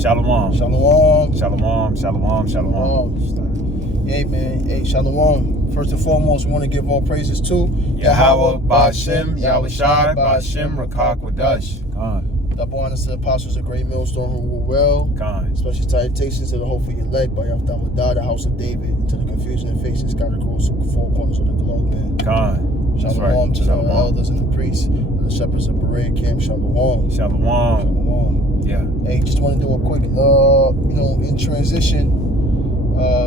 Shalom. Shalom. Shalom, shalom, shalom. Hey, man. Hey, shalom. First and foremost, we want to give all praises to Yahweh, Ba'ashem, Yahushai, Ba'ashem, Rakak Wadash. Double honors to the apostles of Great Millstone who were well. Special salutations to the hope for your leg by Yahweh, the house of David, and to the confusion and faces scattered across the four corners of the globe, man. Shalom to the elders and the priests and the shepherds of Berea Camp. Shalom. Shalom. Yeah. Hey, just want to do a quick, in transition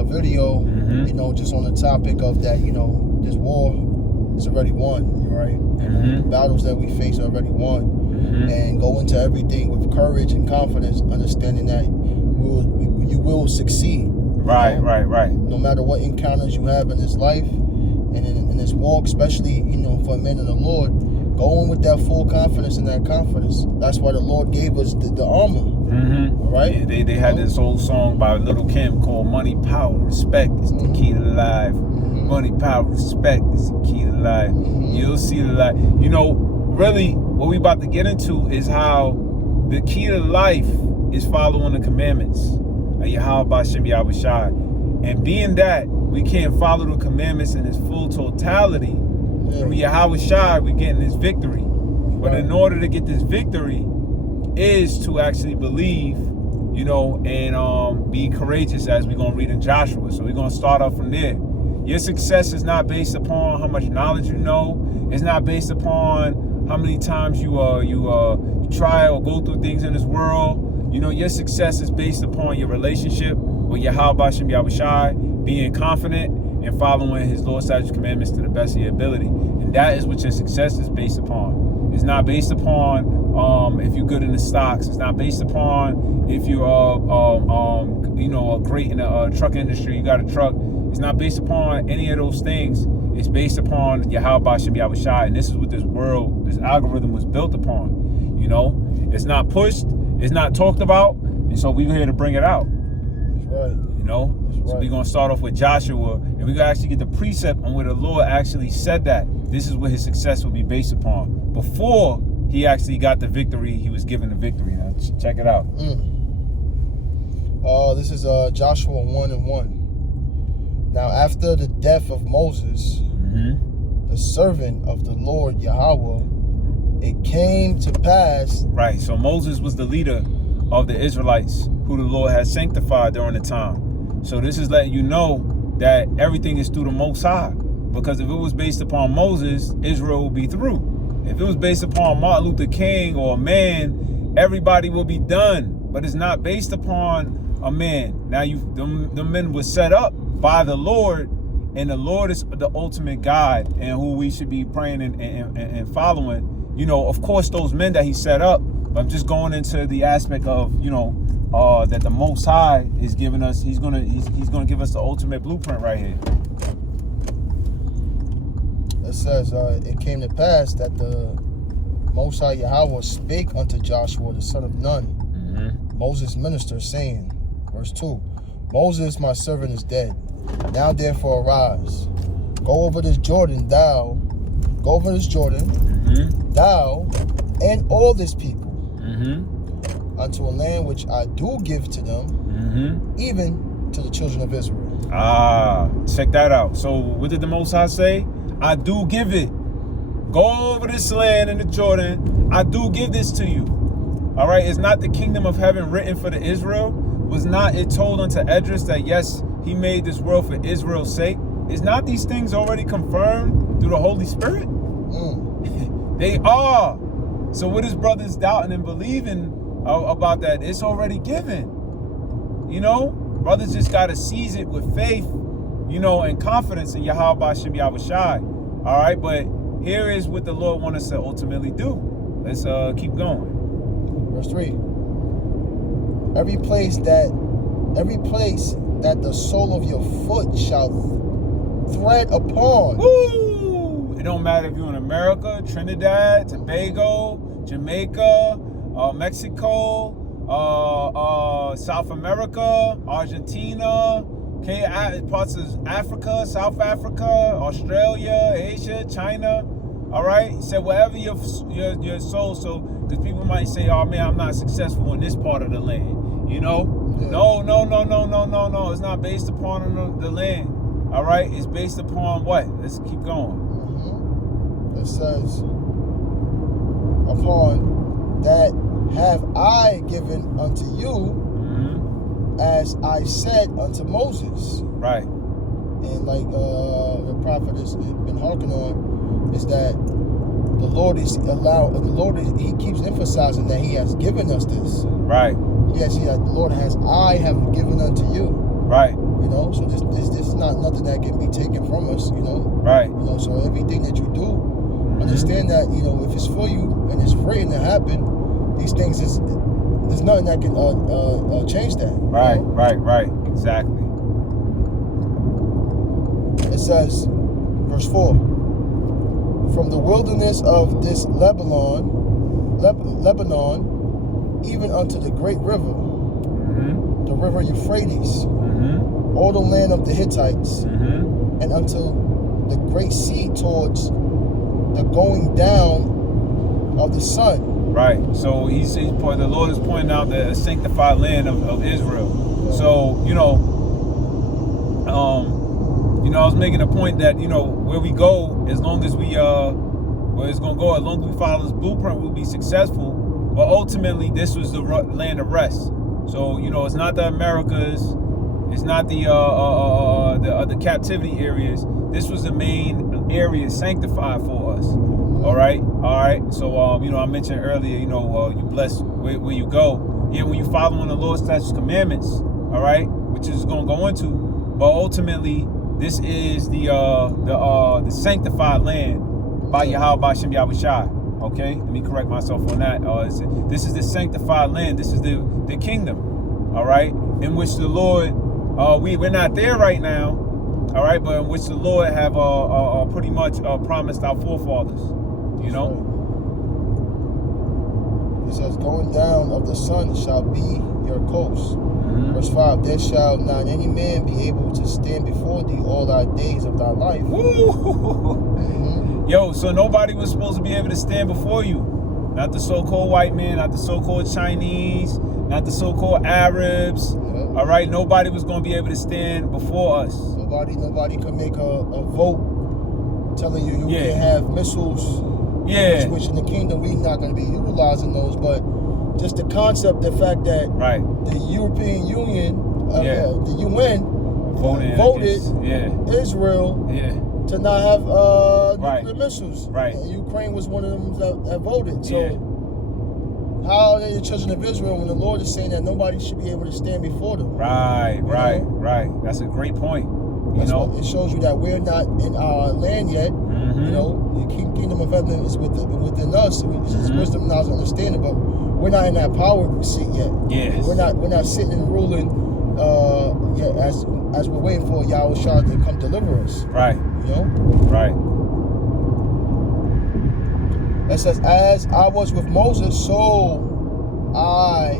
video, just on the topic of that, this war is already won, right? And the battles that we face are already won. And go into everything with courage and confidence, understanding that you will succeed. Right. No matter what encounters you have in this life and in this walk, especially, for men in the Lord, go in with that full confidence and that confidence. That's why the Lord gave us the armor. All right? Yeah, they had this old song by Little Kim called Money, Power, Respect is the key to life. Money, power, respect is the key to life. You'll see the light. Really, what we about to get into is how the key to life is following the commandments of Yahweh Ba'ashem Yahushai. And being that we can't follow the commandments in its full totality, through Yahushai, we're getting this victory. But in order to get this victory is to actually believe, and be courageous, as we're going to read in Joshua. So we're going to start off from there. Your success is not based upon how much knowledge you know. It's not based upon how many times you try or go through things in this world. Your success is based upon your relationship with Yahweh Ba'ashem Yahushai, being confident and following his Lord's statutes commandments to the best of your ability. And that is what your success is based upon. It's not based upon if you're good in the stocks. It's not based upon if you're great in the truck industry, you got a truck. It's not based upon any of those things. It's based upon Yahweh Ba'ashem Yahushai, and this is what this world, this algorithm was built upon. It's not pushed, it's not talked about, and so we're here to bring it out. That's right. So we're gonna start off with Joshua, and we're gonna actually get the precept on where the Lord actually said that this is what his success will be based upon. Before he actually got the victory, he was given the victory. Now check it out. This is Joshua 1:1. Now, after the death of Moses, the servant of the Lord Yahweh, it came to pass. Right, so Moses was the leader of the Israelites who the Lord had sanctified during the time. So this is letting you know that everything is through the Most High. Because if it was based upon Moses, Israel would be through. If it was based upon Martin Luther King or a man, everybody will be done. But it's not based upon a man. Now, the men were set up by the Lord, and the Lord is the ultimate guide and who we should be praying and following. Of course, those men that he set up, but I'm just going into the aspect of, that the Most High is giving us, he's gonna give us the ultimate blueprint right here. It says, it came to pass that the Most High Yahweh spake unto Joshua, the son of Nun, Moses' minister, saying, verse 2, Moses, my servant, is dead. Now therefore arise, go over this Jordan, thou and all this people, unto a land which I do give to them, even to the children of Israel. Check that out. So what did the Most High say? I do give it. Go over this land in the Jordan. I do give this to you. All right, it's not the kingdom of heaven written for the Israel. Was not it told unto Esdras that yes, he made this world for Israel's sake? Is not these things already confirmed through the Holy Spirit? They are. So what is brothers doubting and believing about that? It's already given. Brothers just got to seize it with faith, and confidence in Yahweh Ba'ashem Yahushai. All right, but here is what the Lord wants us to ultimately do. Let's keep going. Verse 3. Every place that the sole of your foot shall tread upon. Woo! It don't matter if you're in America, Trinidad, Tobago, Jamaica, Mexico, South America, Argentina, parts of Africa, South Africa, Australia, Asia, China. All right, he said wherever your soul. So Because people might say, oh man, I'm not successful in this part of the land. You know? Yeah. No. It's not based upon the land. All right? It's based upon what? Let's keep going. It says, upon that have I given unto you, as I said unto Moses. Right. And like the prophet has been harking on, is that the Lord he keeps emphasizing that he has given us this. Right. Yes, the Lord has, I have given unto you. Right. You know, so this is not nothing that can be taken from us, you know. Right. You know, so everything that you do, understand that, you know, if it's for you and it's written to happen, these things there's nothing that can change that. Right, right. Exactly. It says, verse 4, from the wilderness of this Lebanon, even unto the great river, the river Euphrates, all the land of the Hittites, and unto the great sea towards the going down of the sun. Right. So the Lord is pointing out the sanctified land of Israel. Yeah. So, I was making a point that, where we go, as long as we where it's gonna go, as long as we follow this blueprint, we'll be successful. But ultimately, this was the land of rest. So, it's not the Americas, it's not the captivity areas. This was the main area sanctified for us. All right. So, I mentioned earlier, you bless where you go. Yeah, when you following the Lord's statutes, commandments. All right, which is going to go into. But ultimately, this is the sanctified land by Yahweh Bashem Yahushai. Okay, let me correct myself on that. This is the sanctified land. This is the kingdom. All right, in which the Lord, we're not there right now. All right, but in which the Lord have pretty much promised our forefathers. You know. It says, going down of the sun shall be your coast. Verse 5, there shall not any man be able to stand before thee all thy days of thy life. Yo, so nobody was supposed to be able to stand before you. Not the so-called white man, not the so-called Chinese, not the so-called Arabs. All right, nobody was going to be able to stand before us. Nobody could make a vote telling you can't have missiles. Yeah. Which in the kingdom we're not going to be utilizing those, but just the concept, the fact that the European Union, the UN, voted Israel to not have nuclear missiles. Right. And Ukraine was one of them that voted. So how are they the children of Israel when the Lord is saying that nobody should be able to stand before them? Right. That's a great point. It shows you that we're not in our land yet. You know, the kingdom of heaven is within us. It's wisdom, knowledge, understanding, but we're not in that power seat yet. Yes. We're not sitting and ruling as we're waiting for Yahweh Shah to come deliver us. Right. You know? Right. It says, as I was with Moses, so I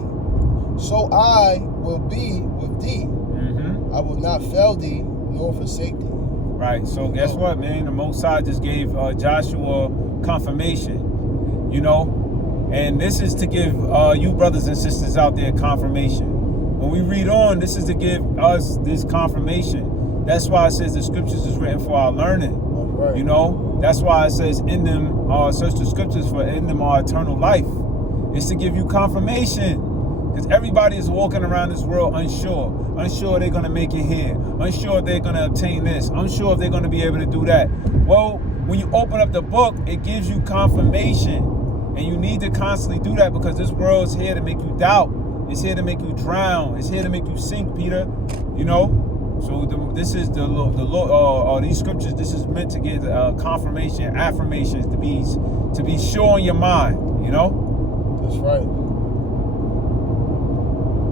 will be with thee. I will not fail thee nor forsake thee. Right. So guess what, man? The Most High just gave Joshua confirmation, and this is to give you brothers and sisters out there confirmation. When we read on, this is to give us this confirmation. That's why it says the scriptures is written for our learning. Right. That's why it says in them, search the scriptures, for in them are eternal life. It's to give you confirmation. Because everybody is walking around this world unsure they're going to make it here, unsure they're going to obtain this, unsure if they're going to be able to do that. Well, when you open up the book, it gives you confirmation. And you need to constantly do that, because this world is here to make you doubt. It's here to make you drown. It's here to make you sink, Peter. So this is the Lord, these scriptures, this is meant to give confirmation, affirmations, to be sure in your mind, That's right.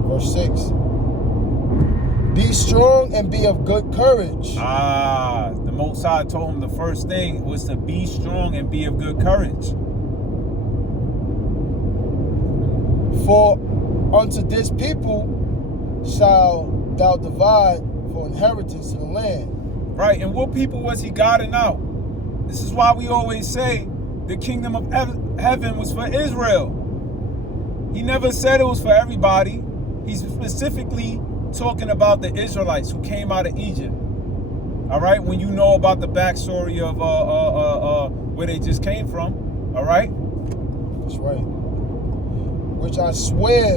Verse 6. Be strong and be of good courage. The Most High told him the first thing was to be strong and be of good courage. For unto this people shalt thou divide for inheritance in the land. Right, and what people was he guarding out? This is why we always say the kingdom of heaven was for Israel. He never said it was for everybody. He's specifically talking about the Israelites who came out of Egypt. All right, when you know about the backstory of where they just came from. All right. That's right. Which I swear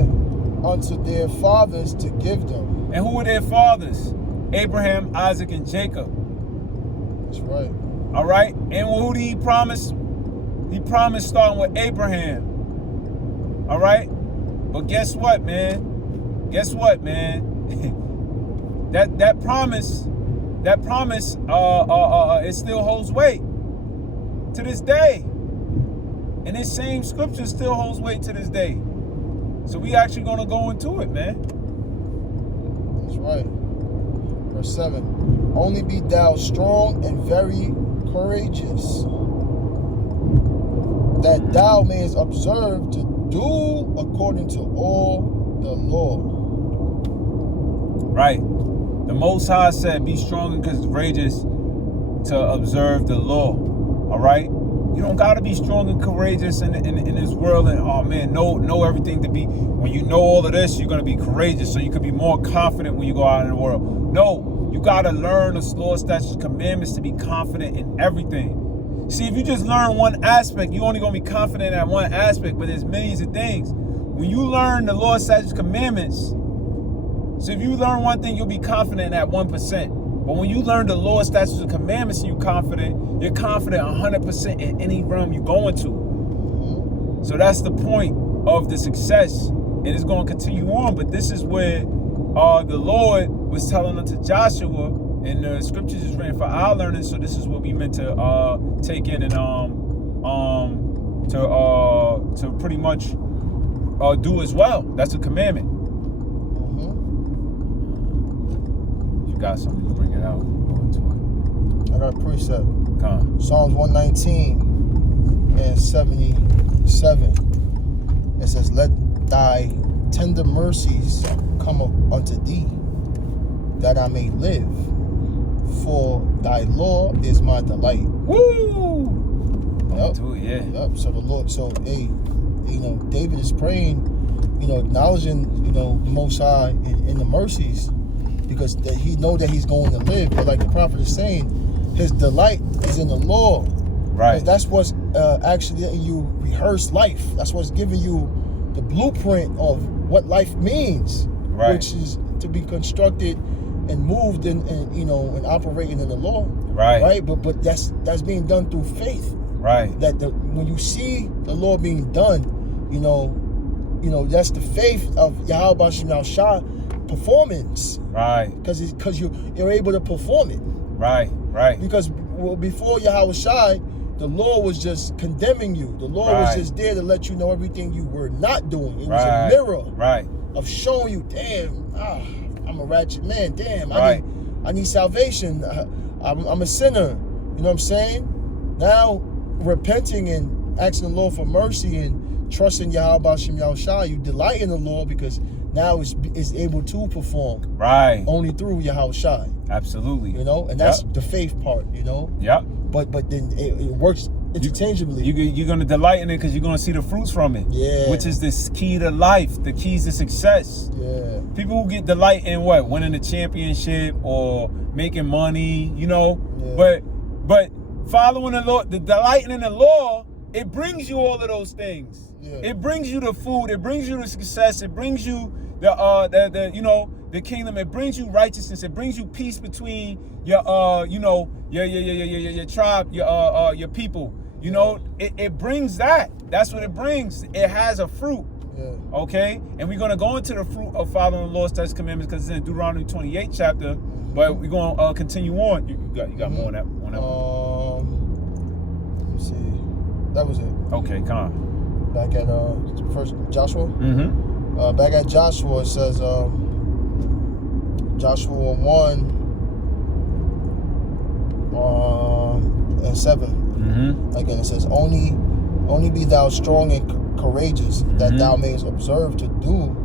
unto their fathers to give them. And who were their fathers? Abraham, Isaac, and Jacob. That's right. All right. And who did he promise? He promised starting with Abraham. All right. But guess what, man? Guess what, man? that promise, it still holds weight to this day. And this same scripture still holds weight to this day. So we actually gonna go into it, man. That's right. Verse 7. Only be thou strong and very courageous, that thou mayest observe to do according to all the law. Right. The Most High said, be strong and courageous to observe the law. All right? You don't got to be strong and courageous in this world and, oh man, know everything to be. When you know all of this, you're going to be courageous so you can be more confident when you go out in the world. No, you got to learn the law, statutes, commandments to be confident in everything. See, if you just learn one aspect, you're only going to be confident at one aspect, but there's millions of things. When you learn the law, statutes, commandments, so if you learn one thing, you'll be confident at 1%. But when you learn the law, statutes, and commandments, and you're confident 100% in any realm you go into. So that's the point of the success. And it's going to continue on. But this is where the Lord was telling unto Joshua, and the scriptures is written for our learning. So this is what we meant to take in and to pretty much do as well. That's a commandment. If you got something, you bring it out. Go into it. I got a precept. Come. Psalms 119 and 77. It says, let thy tender mercies come up unto thee, that I may live. For thy law is my delight. Woo! Yep. Do it, yeah. Yep. So the Lord, David is praying, acknowledging, the Most High in the mercies, because he know that he's going to live. But like the prophet is saying, his delight is in the law. Right. That's what's actually letting you rehearse life. That's what's giving you the blueprint of what life means. Right. Which is to be constructed and moved and operating in the law. Right. Right. But that's being done through faith. Right. That when you see the law being done, that's the faith of Yahweh Shem Shah performance. Right. Because you're able to perform it. Right. Right. Because before Yahweh Shai, the law was just condemning you. The law was just there to let you know everything you were not doing. It was a mirror of showing you, damn, I'm a ratchet man. Damn, I need salvation. I'm a sinner. You know what I'm saying? Now, repenting and asking the Lord for mercy and trusting Yahweh Shem Yahushua, you delight in the Lord because now it's able to perform. Right. Only through Yahushua. Absolutely. And that's the faith part, Yeah. But then it works interchangeably. You're going to delight in it because you're going to see the fruits from it. Yeah. Which is the key to life, the keys to success. Yeah. People who get delight in what? Winning the championship or making money, Yeah. But following the law, the delighting in the law, it brings you all of those things. Yeah. It brings you the food. It brings you the success. It brings you the kingdom. It brings you righteousness. It brings you peace between your tribe, your people. It brings that. That's what it brings. It has a fruit. Yeah. Okay, and we're gonna go into the fruit of following the Lord's statutes, commandments because it's in Deuteronomy 28 chapter. But we're gonna continue on. You got more on that. Let me see. That was it. Okay, come on. Back at first Joshua. Mm-hmm. Back at Joshua, it says Joshua 1 and 7. Mm-hmm. Again, it says, only be thou strong and courageous, that thou mayest observe to do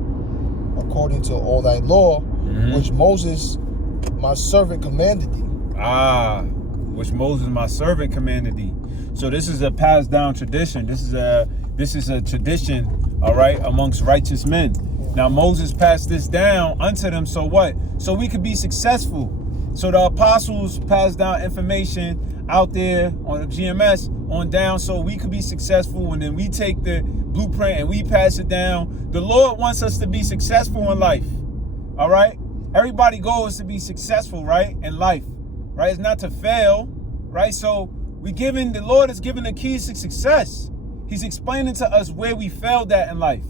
according to all thy law, which Moses my servant commanded thee. Which Moses my servant commanded thee. So this is a passed down tradition. This is a tradition all right, amongst righteous men. Now Moses passed this down unto them, so what? So we could be successful. So the apostles passed down information out there on the GMS on down, so we could be successful. And then we take the blueprint and we pass it down. The Lord wants us to be successful in life, all right? Everybody goal is to be successful, right, in life, right? It's not to fail, right? So the Lord is giving the keys to success. He's explaining to us where we failed at in life.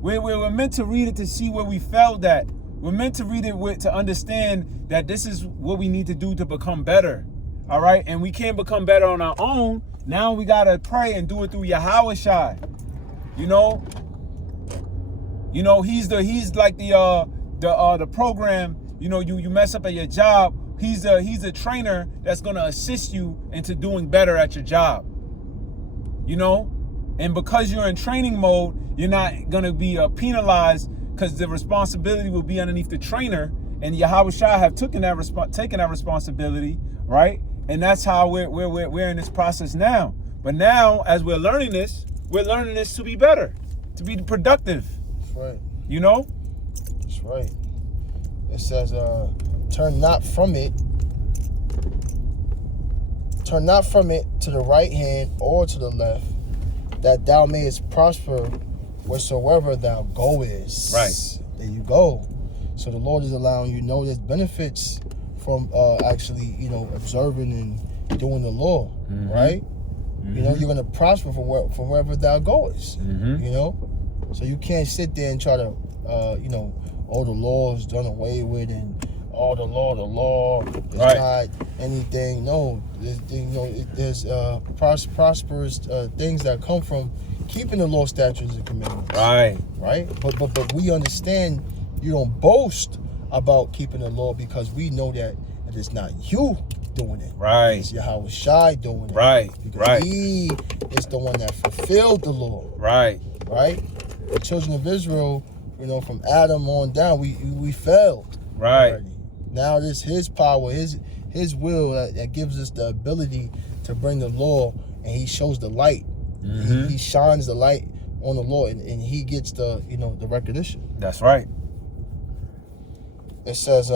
We're meant to read it to see where we failed at. We're meant to read it to understand that this is what we need to do to become better. All right? And we can't become better on our own. Now we got to pray and do it through Yahweh Shai. You know, he's like the program, you mess up at your job. He's a trainer that's going to assist you into doing better at your job. And because you're in training mode, you're not going to be penalized, because the responsibility will be underneath the trainer, and Yahweh Shai have taken that responsibility, right? And that's how we're in this process now. But now, as we're learning this to be better, to be productive. That's right. That's right. It says, turn not from it to the right hand or to the left, that thou mayest prosper wheresoever thou goest. Right. There you go. So the Lord is allowing you there's benefits from actually, observing and doing the law, right? Mm-hmm. You're going to prosper from wherever thou goest, So you can't sit there and try to, the law is done away with, and the law is not anything. No, there's prosperous things that come from keeping the law, statutes, and commandments. Right. But we understand you don't boast about keeping the law, because we know that it is not you doing it. Right. It's Yahweh Shai doing it. Right. Because he is the one that fulfilled the law. Right. Right. The children of Israel, from Adam on down, we failed. Right. Already. Now it is his power, his will that gives us the ability to bring the law, and he shows the light. Mm-hmm. He shines the light on the law, and he gets the the recognition. That's right. It says,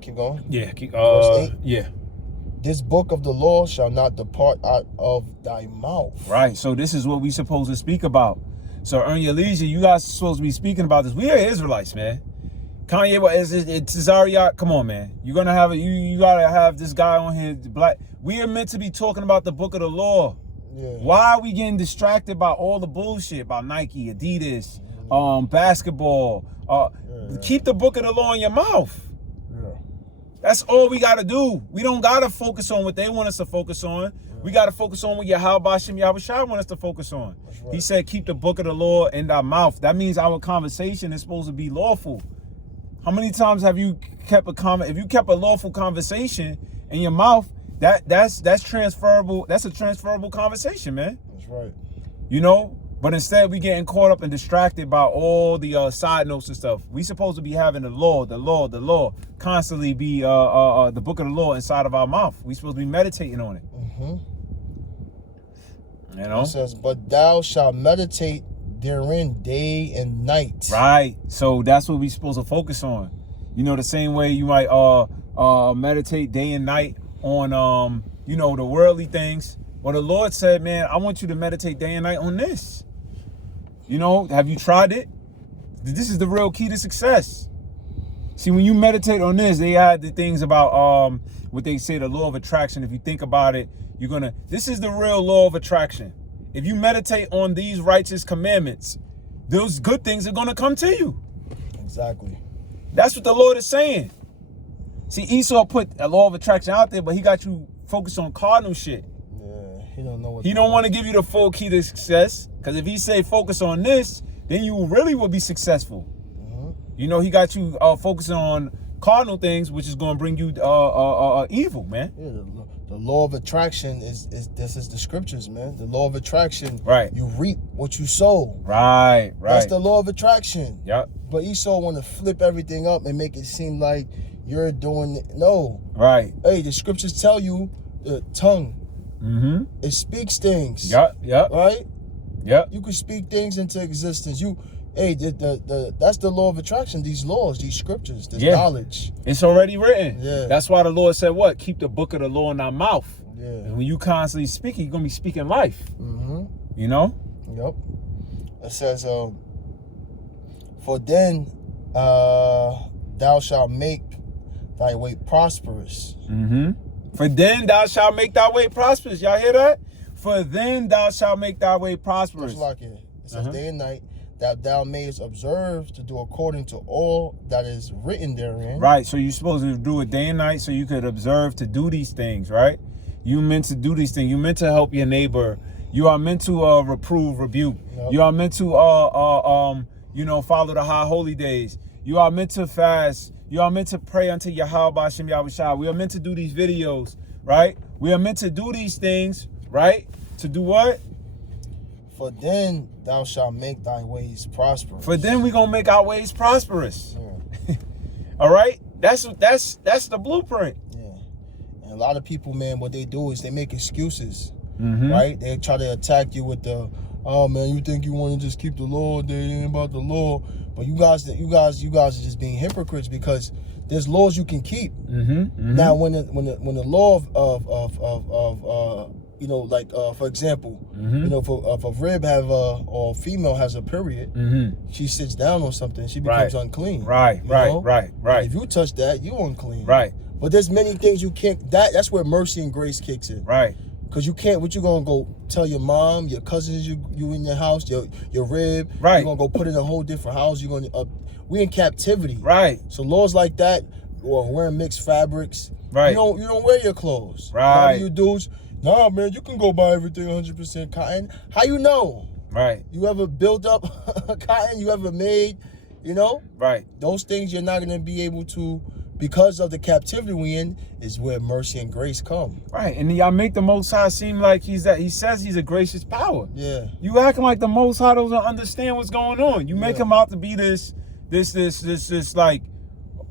keep going. Yeah. Verse 8. Yeah. This book of the law shall not depart out of thy mouth. Right. So this is what we supposed to speak about. So earn your leisure. You guys are supposed to be speaking about this. We are Israelites, man. Kanye, it's Zariat. Come on, man. You're gonna have you gotta have this guy on here. Black. We are meant to be talking about the book of the law. Yeah. Why are we getting distracted by all the bullshit about Nike, Adidas, basketball? Keep the book of the law in your mouth. Yeah. That's all we gotta do. We don't gotta focus on what they want us to focus on. Yeah. We gotta focus on what Yahweh Shai want us to focus on. Right. He said, keep the book of the law in thy mouth. That means our conversation is supposed to be lawful. How many times have you kept if you kept a lawful conversation in your mouth, that's transferable. That's a transferable conversation, man. That's right. But instead we getting caught up and distracted by all the side notes and stuff. We supposed to be having the law, constantly be the book of the law inside of our mouth. We supposed to be meditating on it. Mm-hmm. It says, but thou shalt meditate therein day and night. Right. So that's what we supposed to focus on. The same way you might meditate day and night on the worldly things. Well, the Lord said, man, I want you to meditate day and night on this. Have you tried it? This is the real key to success. See, when you meditate on this, they add the things about what they say, the law of attraction. If you think about it, this is the real law of attraction. If you meditate on these righteous commandments, those good things are going to come to you. Exactly. That's what the Lord is saying. See, Esau put a law of attraction out there, but he got you focused on cardinal shit. Yeah, he don't know what. He don't want to give you the full key to success, because if he say focus on this, then you really will be successful. Mm-hmm. He got you focusing on cardinal things, which is going to bring you evil, man. Yeah, the law of attraction is the scriptures, man. The law of attraction. Right. You reap what you sow. Right. That's the law of attraction. Yep. But Esau want to flip everything up and make it seem like you're doing it. No. Right. Hey, the scriptures tell you the tongue. Mm-hmm. It speaks things. Yep. Right. Yep. You can speak things into existence. That's the law of attraction. These laws, these scriptures, this knowledge. It's already written. Yeah. That's why the Lord said, what? Keep the book of the law in our mouth. Yeah. And when you constantly speaking, you're going to be speaking life. Mm-hmm. You know? Yep. It says, for then thou shalt make thy way prosperous. Mm-hmm. For then thou shalt make thy way prosperous. Y'all hear that? For then thou shalt make thy way prosperous. Just like it says, day and night, that thou mayest observe to do according to all that is written therein. Right. So you're supposed to do it day and night so you could observe to do these things, right? You meant to do these things. You meant to help your neighbor. You are meant to reprove, rebuke. Yep. You are meant to follow the high holy days. You are meant to fast. You are meant to pray unto Yahweh B'Shem Yahushua. We are meant to do these videos, right? We are meant to do these things, right? To do what? For then thou shalt make thy ways prosperous. For then we're gonna make our ways prosperous. Yeah. All right? That's the blueprint. Yeah. And a lot of people, man, what they do is they make excuses. Mm-hmm. Right? They try to attack you with the, oh man, you think you want to just keep the law, they ain't about the law. But you guys are just being hypocrites because there's laws you can keep. Mm-hmm. Mm-hmm. Now when the law of for example, if a rib or female has a period, she sits down on something, she becomes unclean. Right. If you touch that, you unclean. Right. But there's many things you can't. That's where mercy and grace kicks in. Right. Because you can't. What you gonna go tell your mom, your cousins, you in your house, your rib. Right. You're gonna go put it in a whole different house. You're gonna. We in captivity. Right. So laws like that, or wearing mixed fabrics. Right. You don't wear your clothes. Right. How do you dudes? Nah, man, you can go buy everything 100% cotton. How you know? Right. You ever built up cotton? You ever made? Right. Those things you're not gonna be able to. Because of the captivity we in is where mercy and grace come. Right, and y'all make the Most High seem like he says he's a gracious power. Yeah. You acting like the Most High doesn't understand what's going on. You make him out to be this like,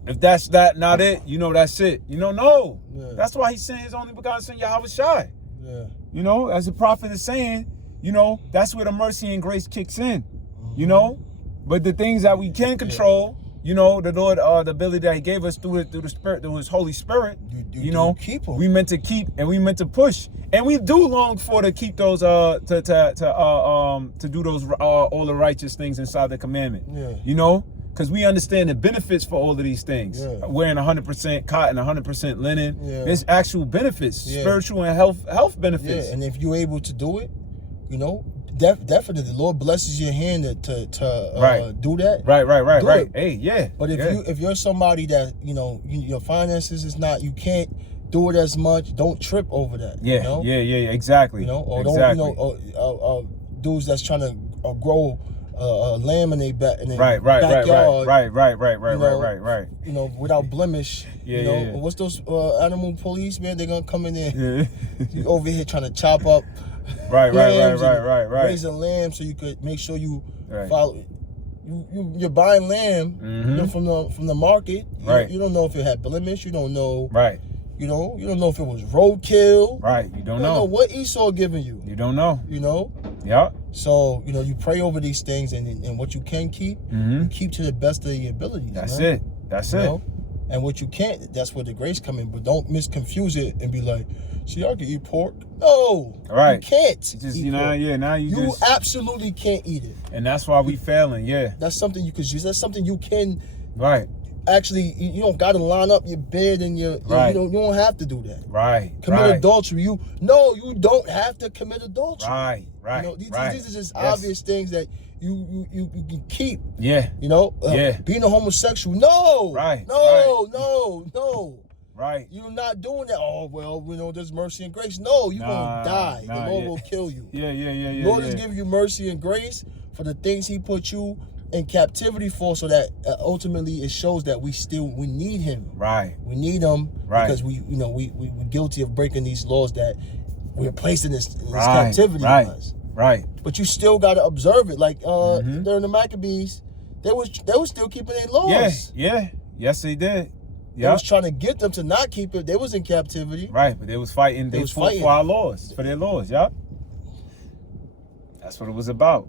if that's not it, that's it. No. Yeah. That's why he's saying his only begotten son, Yahweh Shai. Yeah. As the prophet is saying, that's where the mercy and grace kicks in. Mm-hmm. But the things that we can control. The Lord, the ability that He gave us through the Spirit, through His Holy Spirit. Keep them. We meant to keep and we meant to push, and we do long for to keep those to do those all the righteous things inside the commandment. Yeah. Because we understand the benefits for all of these things. Yeah. Wearing 100% cotton, 100% linen. Yeah. There's actual benefits, spiritual and health benefits. Yeah, and if you're able to do it, definitely the Lord blesses your hand to do that. Right. Hey, yeah. But if you're somebody that your finances is not, you can't do it as much. Don't trip over that. Yeah. Yeah. Exactly. Don't dudes that's trying to grow a lamb in their backyard. Right. Without blemish. Yeah. What's those animal police, man? They're gonna come in there. Yeah. You over here trying to chop up. Right. Raise a lamb so you could make sure you follow. You're buying lamb from the market. You don't know if it had blemish. You don't know. Right. You don't know if it was roadkill. Right. You don't know what Esau giving you. You don't know. Yeah. So you pray over these things and what you can keep, you keep to the best of your abilities. That's it. And what you can't, that's where the grace come in. But don't misconfuse it and be like, see, I can eat pork. No, you can't. Just now you absolutely can't eat it. And that's why we failing. Yeah, that's something you could use. That's something you can. Right. Actually, you don't got to line up your bed and you don't have to do that. Right. Commit adultery. You don't have to commit adultery. Right. These are just obvious things that you can keep. Yeah. Being a homosexual. No. Right. No. Right. You're not doing that. Oh, well, there's mercy and grace. No, you're going to die. The Lord will kill you. Yeah. Lord is giving you mercy and grace for the things He put you in captivity for, so that ultimately it shows that we need Him. Right. We need Him because we're guilty of breaking these laws that we're placed in this captivity. Right. But you still got to observe it. Like during the Maccabees, they was still keeping their laws. Yeah. Yes, they did. They was trying to get them to not keep it. They was in captivity. Right, but they was fighting. They was fighting for our laws, for their laws. Yeah. That's what it was about.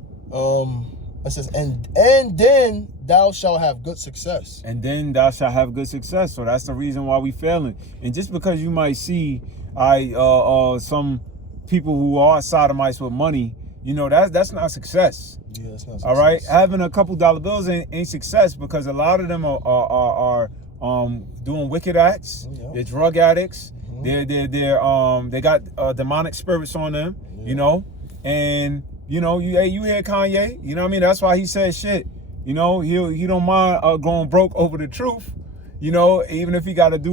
It says, and then thou shalt have good success. And then thou shalt have good success. So that's the reason why we failing. And just because you might see some people who are sodomites with money, you know, that's not success. Yeah, that's not success. All right, having a couple dollar bills ain't success, because a lot of them are doing wicked acts. Yeah. They're drug addicts. They got demonic spirits on them. Yeah. You know, and you know, you hear Kanye. You know what I mean? That's why he said shit. You know, he don't mind going broke over the truth. You know, even if he got to do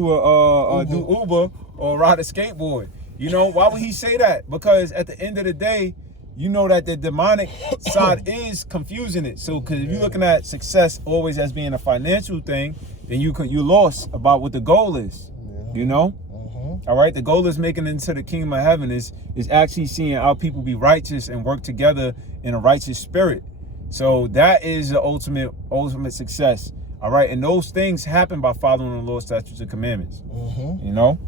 do Uber or ride a skateboard. You know, why would he say that? Because at the end of the day, you know that the demonic side is confusing it. So, because if you're looking at success always as being a financial thing, then you lost about what the goal is. Yeah. You know. All right, the goal is making it into the kingdom of heaven is actually seeing our people be righteous and work together in a righteous spirit. So that is the ultimate success. All right, and those things happen by following the Lord's statutes and commandments. You know.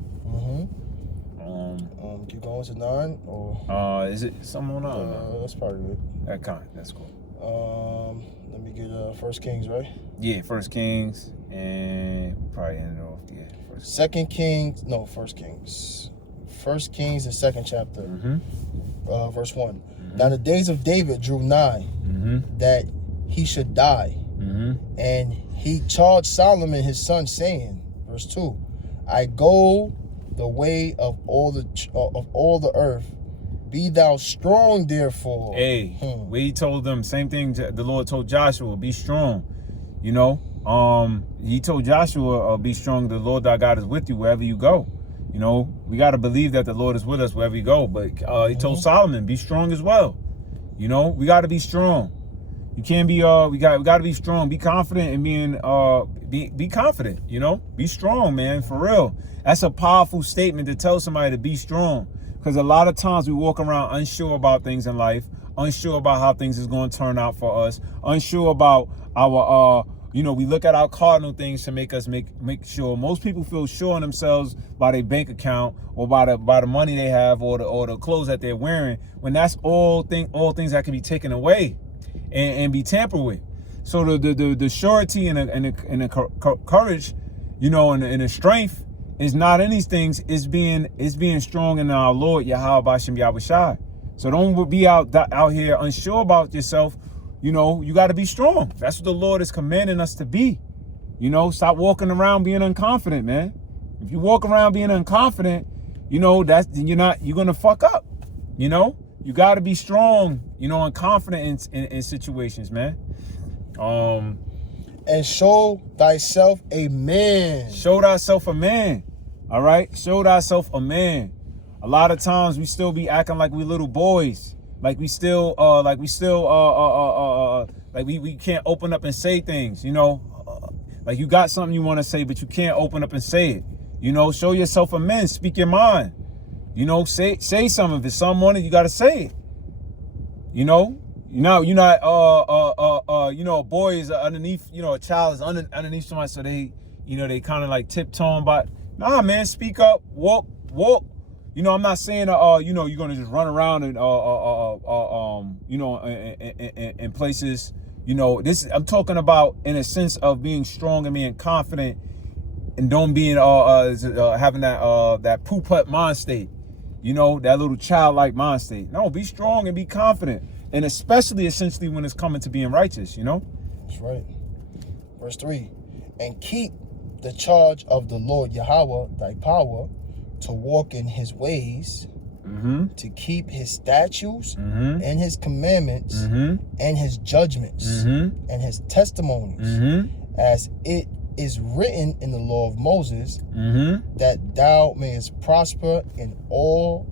Keep going to 9 or is it something on 9? That's probably it. That's cool. Let me get 1 Kings, right? Yeah, 1 Kings, and we'll probably end it off. Yeah. 1 Kings, the 2nd chapter, verse 1. Now the days of David drew nigh, that he should die, and he charged Solomon his son, saying, verse 2, I go the way of all the earth. Be thou strong, therefore. Hey, we told them same thing. The Lord told Joshua, be strong. You know. He told Joshua, be strong, the Lord thy God is with you wherever you go. You know, we got to believe that the Lord is with us wherever we go. But he told Solomon, be strong as well. You know, we got to be strong. You can't be, we got to be strong. Be confident in being, be confident, you know, be strong, man, for real. That's a powerful statement to tell somebody to be strong. Because a lot of times we walk around unsure about things in life, unsure about how things is going to turn out for us, unsure about our, you know, we look at our cardinal things to make us make sure. Most people feel sure in themselves by their bank account or by the money they have or the clothes that they're wearing, when that's all things that can be taken away and be tampered with. So the surety and the courage, you know, and the strength is not in these things. It's being strong in our Lord Yahweh Bashem Yahushai. So don't be out here unsure about yourself. You know, you got to be strong. That's what the Lord is commanding us to be. You know, stop walking around being unconfident, man. If you walk around being unconfident, you know, you're going to fuck up. You know, you got to be strong, you know, and confident in situations, man. And show thyself a man. Show thyself a man. All right. Show thyself a man. A lot of times we still be acting like we little boys. Like we can't open up and say things, you know, like you got something you want to say, but you can't open up and say it. You know, show yourself a man, speak your mind, you know, say something. If it's something on it, you got to say it. You know, you're not, you know, a boy is underneath, you know, a child is underneath somebody. So they, you know, they kind of like tiptoeing, but nah, man, speak up, walk. You know, I'm not saying, you know, you're going to just run around and, you know, in places, you know, I'm talking about in a sense of being strong and being confident and don't being, having that poop-hut mind state, you know, that little childlike mind state. No, be strong and be confident. And especially essentially when it's coming to being righteous, you know? That's right. Verse 3, and keep the charge of the Lord Yahweh, thy power, to walk in his ways, to keep his statutes and his commandments and his judgments and his testimonies, as it is written in the law of Moses, that thou mayest prosper in all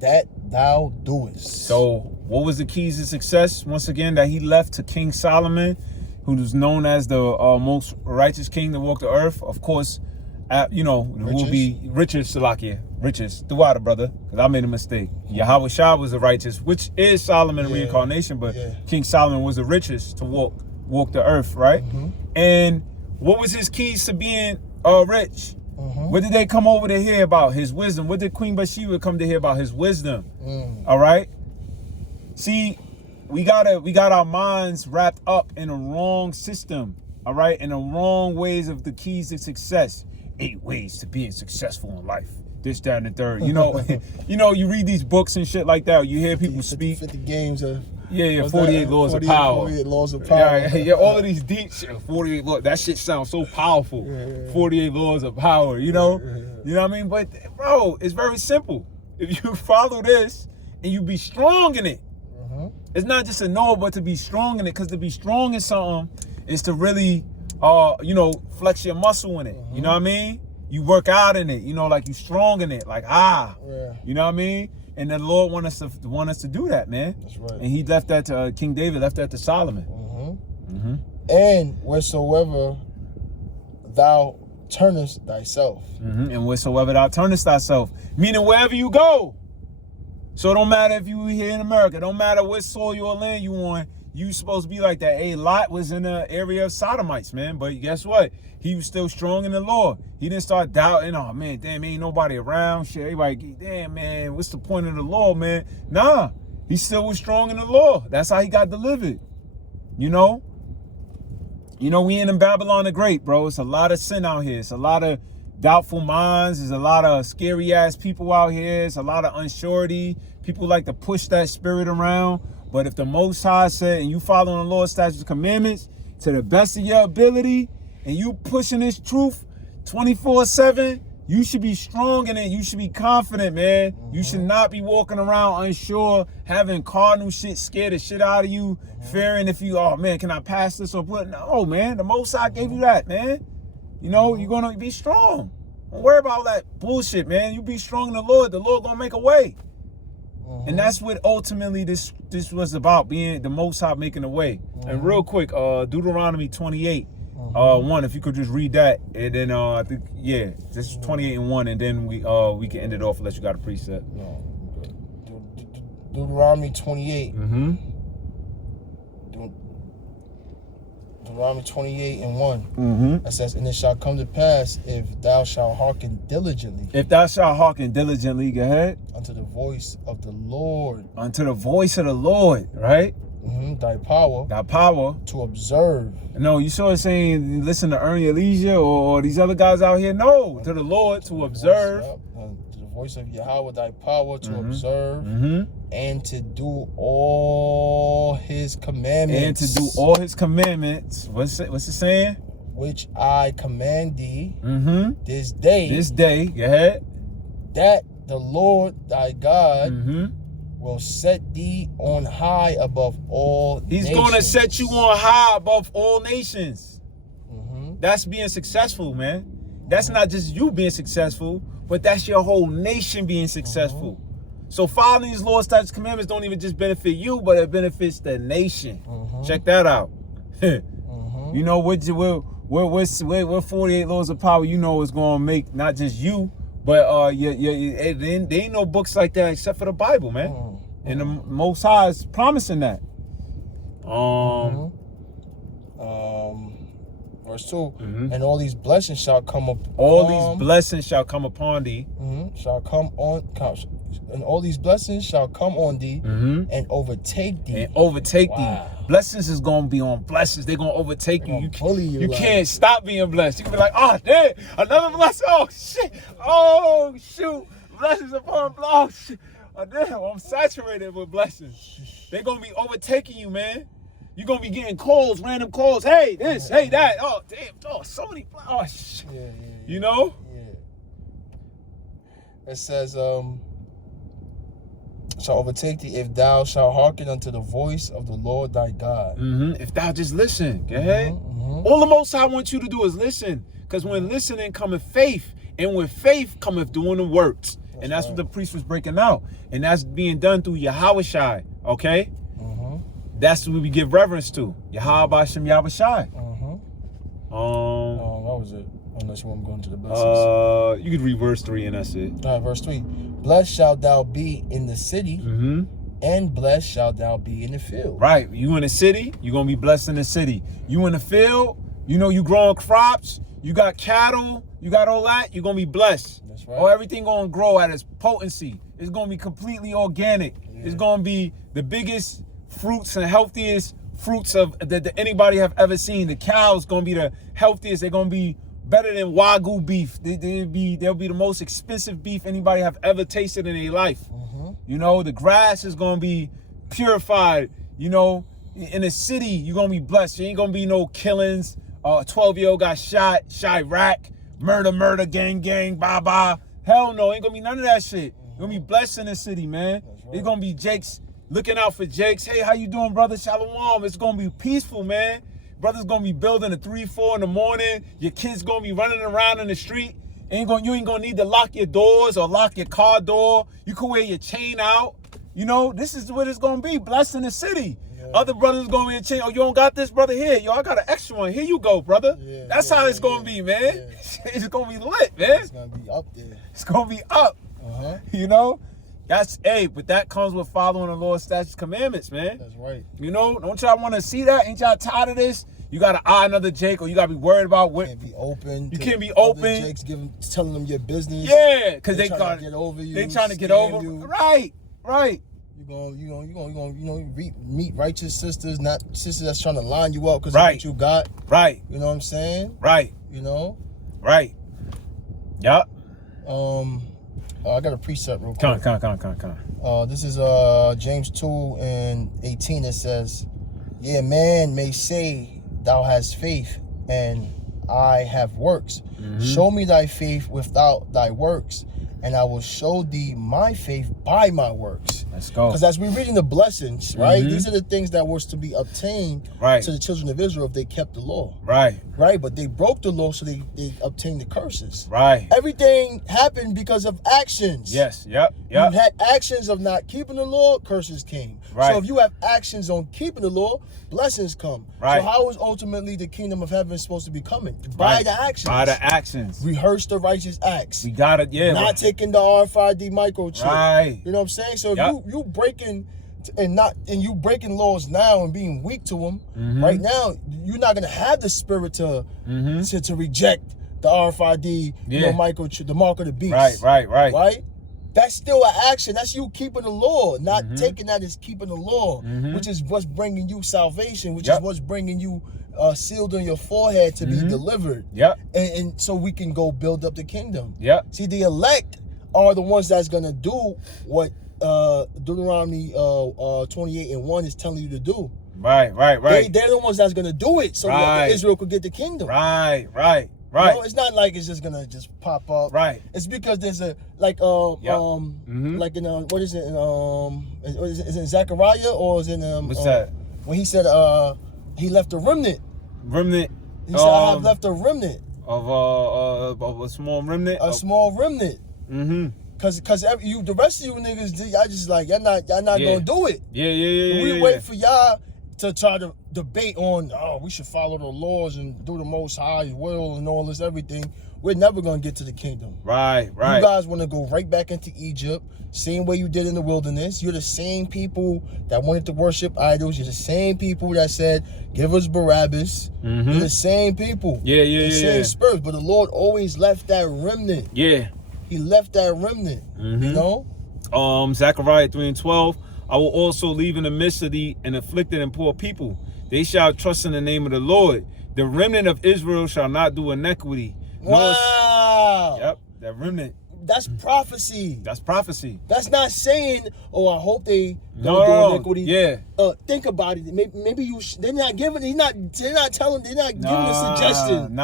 that thou doest. So what was the keys to success? Once again, that he left to King Solomon, who was known as the most righteous king to walk the earth. Of course, you know, will be richest, throughout it, brother, because I made a mistake. Yahweh Shah was the righteous, which is Solomon reincarnation, but King Solomon was the richest to walk the earth, right? And what was his keys to being rich? What did they come over to hear about? His wisdom. What did Queen Bathsheba come to hear about? His wisdom. All right. See, we got our minds wrapped up in a wrong system, all right, in the wrong ways of the keys to success. 8 ways to being successful in life. This, that, and the third. You know, you read these books and shit like that. You hear people 50 speak. 50 games of. Yeah, 48 laws of power. 48 laws of power. Yeah, all of these deep shit. 48 laws. That shit sounds so powerful. 48 laws of power, you know? You know what I mean? But, bro, it's very simple. If you follow this and you be strong in it, it's not just a know, but to be strong in it. Because to be strong in something is to really, flex your muscle in it. You know what I mean? You work out in it. You know, like you strong in it. Like, you know what I mean? And the Lord want us to do that, man. That's right. And he left that to King David, left that to Solomon. And wheresoever thou turnest thyself. And wheresoever thou turnest thyself. Meaning wherever you go. So it don't matter if you here in America. It don't matter what soil or land you on. You supposed to be like that. Hey, Lot was in the area of Sodomites, man. But guess what? He was still strong in the Lord. He didn't start doubting, oh, man, damn, ain't nobody around. Shit, everybody, damn, man, what's the point of the law, man? Nah, he still was strong in the law. That's how he got delivered, you know? You know, we in Babylon the Great, bro. It's a lot of sin out here. It's a lot of doubtful minds. There's a lot of scary-ass people out here. It's a lot of unsurety. People like to push that spirit around. But if the Most High said, and you following the Lord's statutes and commandments to the best of your ability, and you pushing this truth 24/7, you should be strong in it. You should be confident, man. You should not be walking around unsure, having cardinal shit, scared the shit out of you, fearing if you, oh man, can I pass this or put? No, man, the Most High gave you that, man. You know, you're gonna be strong. Don't worry about all that bullshit, man. You be strong in the Lord gonna make a way. And that's what ultimately this was about, being the Most High making a way. And real quick, Deuteronomy 28. 1, if you could just read that, and then I think this is 28 and 1, and then we can end it off unless you got a precept. No. Deuteronomy 28. Deuteronomy 28 and 1. That says, and it shall come to pass if thou shalt hearken diligently. If thou shalt hearken diligently, go ahead. Unto the voice of the Lord. Unto the voice of the Lord, right? Thy power. Thy power. To observe. No, you saw it saying, listen to Ernie Elijah or these other guys out here. No, to the Lord to observe. To the voice of Yahweh, thy power to observe. And to do all his commandments. And to do all his commandments. What's it saying? Which I command thee this day. This day, go ahead. That the Lord thy God will set thee on high above all nations. He's going to set you on high above all nations. That's being successful, man. That's not just you being successful, but that's your whole nation being successful. So following these laws, statutes, commandments don't even just benefit you, but it benefits the nation. Check that out. You know, what 48 laws of power, you know, is going to make not just you, but there ain't no books like that except for the Bible, man. And the Most High is promising that. Verse 2. And all these blessings shall come up. All these blessings shall come upon thee. And all these blessings shall come on thee and overtake thee. And overtake thee. Blessings is gonna be on blessings. They're gonna overtake you. You can't stop being blessed. You can be like, oh damn, another blessing. Oh shit. Oh shoot. Blessings upon oh shit. Oh damn, I'm saturated with blessings. They're gonna be overtaking you, man. You're gonna be getting calls, random calls. Hey, this, hey, that. Oh damn, oh so many. Oh shit. You know? It says, shall overtake thee if thou shalt hearken unto the voice of the Lord thy God. If thou just listen, go ahead. All the Most High wants you to do is listen. Because when listening cometh faith, and with faith cometh doing the works. And that's what the priest was breaking out. And that's being done through Yahweh Shai, okay? That's what we give reverence to. Yahweh Hashem Yahweh Shai. That was it. Unless you want to go into the blessings. You could read verse 3 and that's it. All right, verse 3. Blessed shalt thou be in the city, and blessed shalt thou be in the field. Right. You in the city, you're going to be blessed in the city. You in the field, you know, you growing crops, you got cattle, you got all that, you're going to be blessed. That's right. Or everything going to grow at its potency. It's going to be completely organic. It's going to be the biggest fruits and healthiest fruits of that anybody have ever seen. The cows gonna be the healthiest. They're gonna be better than Wagyu beef. They'll be the most expensive beef anybody have ever tasted in their life. You know, the grass is gonna be purified. You know, in the city, you're gonna be blessed. There ain't gonna be no killings. 12-year-old got shot, Chirac, murder, gang, bye. Hell no, ain't gonna be none of that shit. You're gonna be blessed in the city, man. Right. It's gonna be Jake's, looking out for Jake's. Hey, how you doing, brother? Shalom. It's gonna be peaceful, man. Brother's gonna be building at 3, 4 in the morning. Your kids gonna be running around in the street. You ain't gonna need to lock your doors or lock your car door. You can wear your chain out. You know, this is what it's gonna be. Blessed in the city. Yeah. Other brothers gonna be a chain. Oh, you don't got this, brother? Here, yo, I got an extra one. Here you go, brother. Yeah, that's how it's gonna be, man. Yeah. It's gonna be lit, man. It's gonna be up there. It's gonna be up. You know? But that comes with following the Lord's statutes, commandments, man. That's right. You know, don't y'all want to see that? Ain't y'all tired of this? You gotta eye another Jake, or you gotta be worried about what. You can't be open. You can't be open. Jakes telling them your business. Yeah, because they trying to get over you. They trying to get over you. Right. You gonna meet righteous sisters, not sisters that's trying to line you up because right. of what you got. Right. You know what I'm saying? Right. You know. Right. Yup. I got a precept real quick. Come on. This is James 2:18. It says, "Yeah, man may say thou hast faith, and I have works. Show me thy faith without thy works, and I will show thee my faith by my works." Let's go. Because as we're reading the blessings, right, these are the things that was to be obtained to the children of Israel if they kept the law. Right. But they broke the law, so they obtained the curses. Right. Everything happened because of actions. Yes. Yep. You had actions of not keeping the law, curses came. Right. So if you have actions on keeping the law, blessings come. Right. So how is ultimately the kingdom of heaven supposed to be coming? By the actions. By the actions. Rehearse the righteous acts. We got it. Yeah. Not taking the RFID microchip. Right. You know what I'm saying? So if you breaking you breaking laws now and being weak to them, right now you're not gonna have the spirit to reject the RFID, microchip, the mark of the beast. Right. That's still an action. That's you keeping the law, not taking that as keeping the law, which is what's bringing you salvation, which is what's bringing you sealed on your forehead to be delivered. And so we can go build up the kingdom. See, the elect are the ones that's gonna do what Deuteronomy 28:1 is telling you to do. Right. They're the ones that's gonna do it, so that Israel could get the kingdom. Right. You know, it's not like it's just gonna just pop up. Right. It's because there's a like like in what is it? Is it in Zechariah or is it in what's that? When he said he left a remnant. He said I have left a remnant of a small remnant. A small remnant. Cause the rest of you niggas, y'all just like y'all not gonna do it. We wait for y'all to try to debate on, we should follow the laws and do the Most High's will and all this everything. We're never gonna get to the kingdom. Right. You guys want to go right back into Egypt, same way you did in the wilderness. You're the same people that wanted to worship idols. You're the same people that said, "Give us Barabbas." You're the same people. The same spirits. But the Lord always left that remnant. He left that remnant. You know. Zechariah 3:12. I will also leave in the midst of thee an afflicted and poor people. They shall trust in the name of the Lord. The remnant of Israel shall not do iniquity. Wow. That remnant. That's prophecy. That's not saying, I hope they don't do iniquity. Think about it. Maybe they're not giving. They're not giving a suggestion.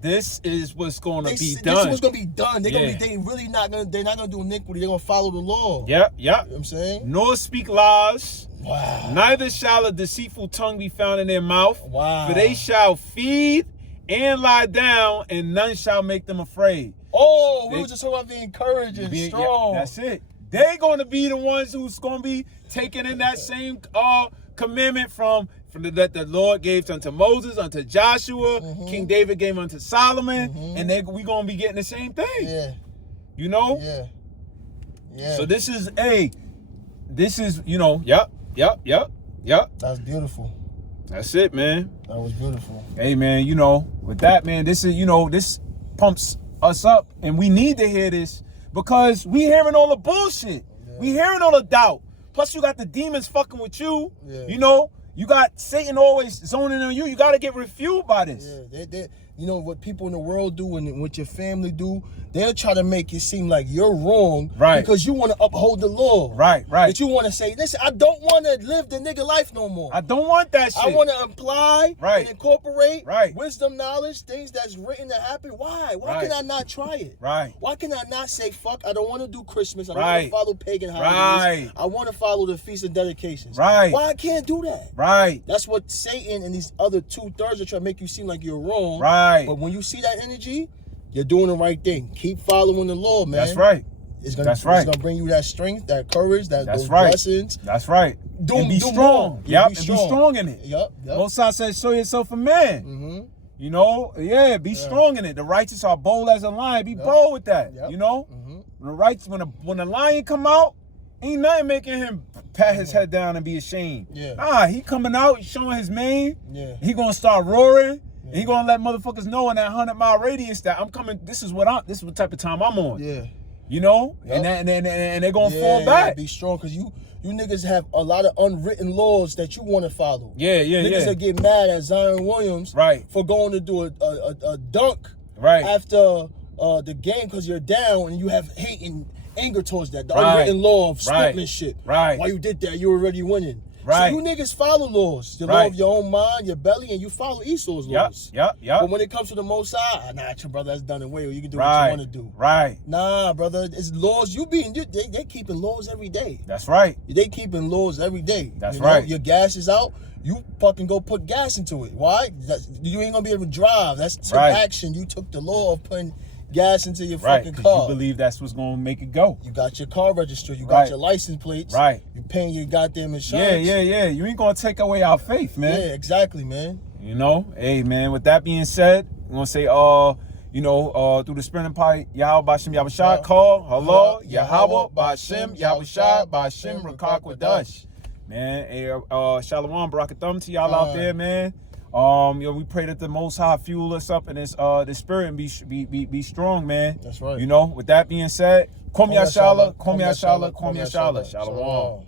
This is what's going to be done. This is what's going to be done. They're not gonna do iniquity. They're gonna follow the law. You know what I'm saying? Nor speak lies. Wow. Neither shall a deceitful tongue be found in their mouth. Wow. For they shall feed and lie down, and none shall make them afraid. We were just talking about being courage and strong. That's it. They're going to be the ones who's going to be taking in that same commandment from that the Lord gave unto Moses, unto Joshua, King David gave unto Solomon, and we going to be getting the same thing. You know? So this is, That's beautiful. That's it, man. That was beautiful. Hey, man, with that, man, this pumps us up, and we need to hear this because we hearing all the bullshit. We hearing all the doubt. Plus, you got the demons fucking with you. Yeah. You know, you got Satan always zoning on you. You got to get refueled by this. Yeah, they, you know what people in the world do and what your family do, they'll try to make it seem like you're wrong, right? Because you want to uphold the law, right? But you want to say, listen, I don't want to live the nigga life no more. I don't want that shit. I want to apply and incorporate wisdom, knowledge, things that's written to happen. Why? Why can I not try it? Right. Why can I not say, fuck, I don't want to do Christmas. I don't want to follow pagan holidays. Right. I want to follow the feast of dedications. Right. Why I can't do that? Right. That's what Satan and these other 2/3 are trying to make you seem like you're wrong. Right. But when you see that energy, you're doing the right thing. Keep following the law, man. That's right. It's gonna bring you that strength, that courage, those blessings. That's right. And be strong. Yep. And be strong in it. Yep. Most I said, show yourself a man. Mm-hmm. You know, be strong in it. The righteous are bold as a lion. Be bold with that. Yep. You know, mm-hmm. when the lion come out, ain't nothing making him pat his head down and be ashamed. Yeah. Nah, he coming out, showing his mane. Yeah. He gonna start roaring. Yeah. And he gonna let motherfuckers know in that 100-mile radius that I'm coming. This is what type of time I'm on. Yeah. You know, and they're gonna fall back. Be strong, cause you niggas have a lot of unwritten laws that you want to follow. Niggas that get mad at Zion Williams for going to do a dunk after the game because you're down and you have hate and anger towards that. The unwritten law of sportsmanship. Why you did that? You already winning. So you niggas follow laws. The law of your own mind, your belly, and you follow Esau's laws. Yep. But when it comes to the Most High, nah, your brother has done away. You can do what you want to do. Nah, brother, it's laws. They keeping laws every day. That's right. They keeping laws every day. That's right. Your gas is out. You fucking go put gas into it. Why? You ain't gonna be able to drive. That's action. You took the law of putting gas into your fucking car. You believe that's what's gonna make it go. You got your car registered. You got your license plates. You paying your goddamn insurance. Yeah. You ain't gonna take away our faith, man. Yeah, exactly, man. You know, hey, man. With that being said, I'm gonna say, through the spinning pipe, Yahweh Bashem Yahushua call, hello, Yahweh Bashem Yahushua Bashem Rakakwadash. Man, hey, Shalom, Barakathum to y'all out there, man. We pray that the Most High fuel us up in this spirit and be strong, man. That's right. You know, with that being said, Kom Yashala, Kom Yashala, Kom Yashala. Shalom.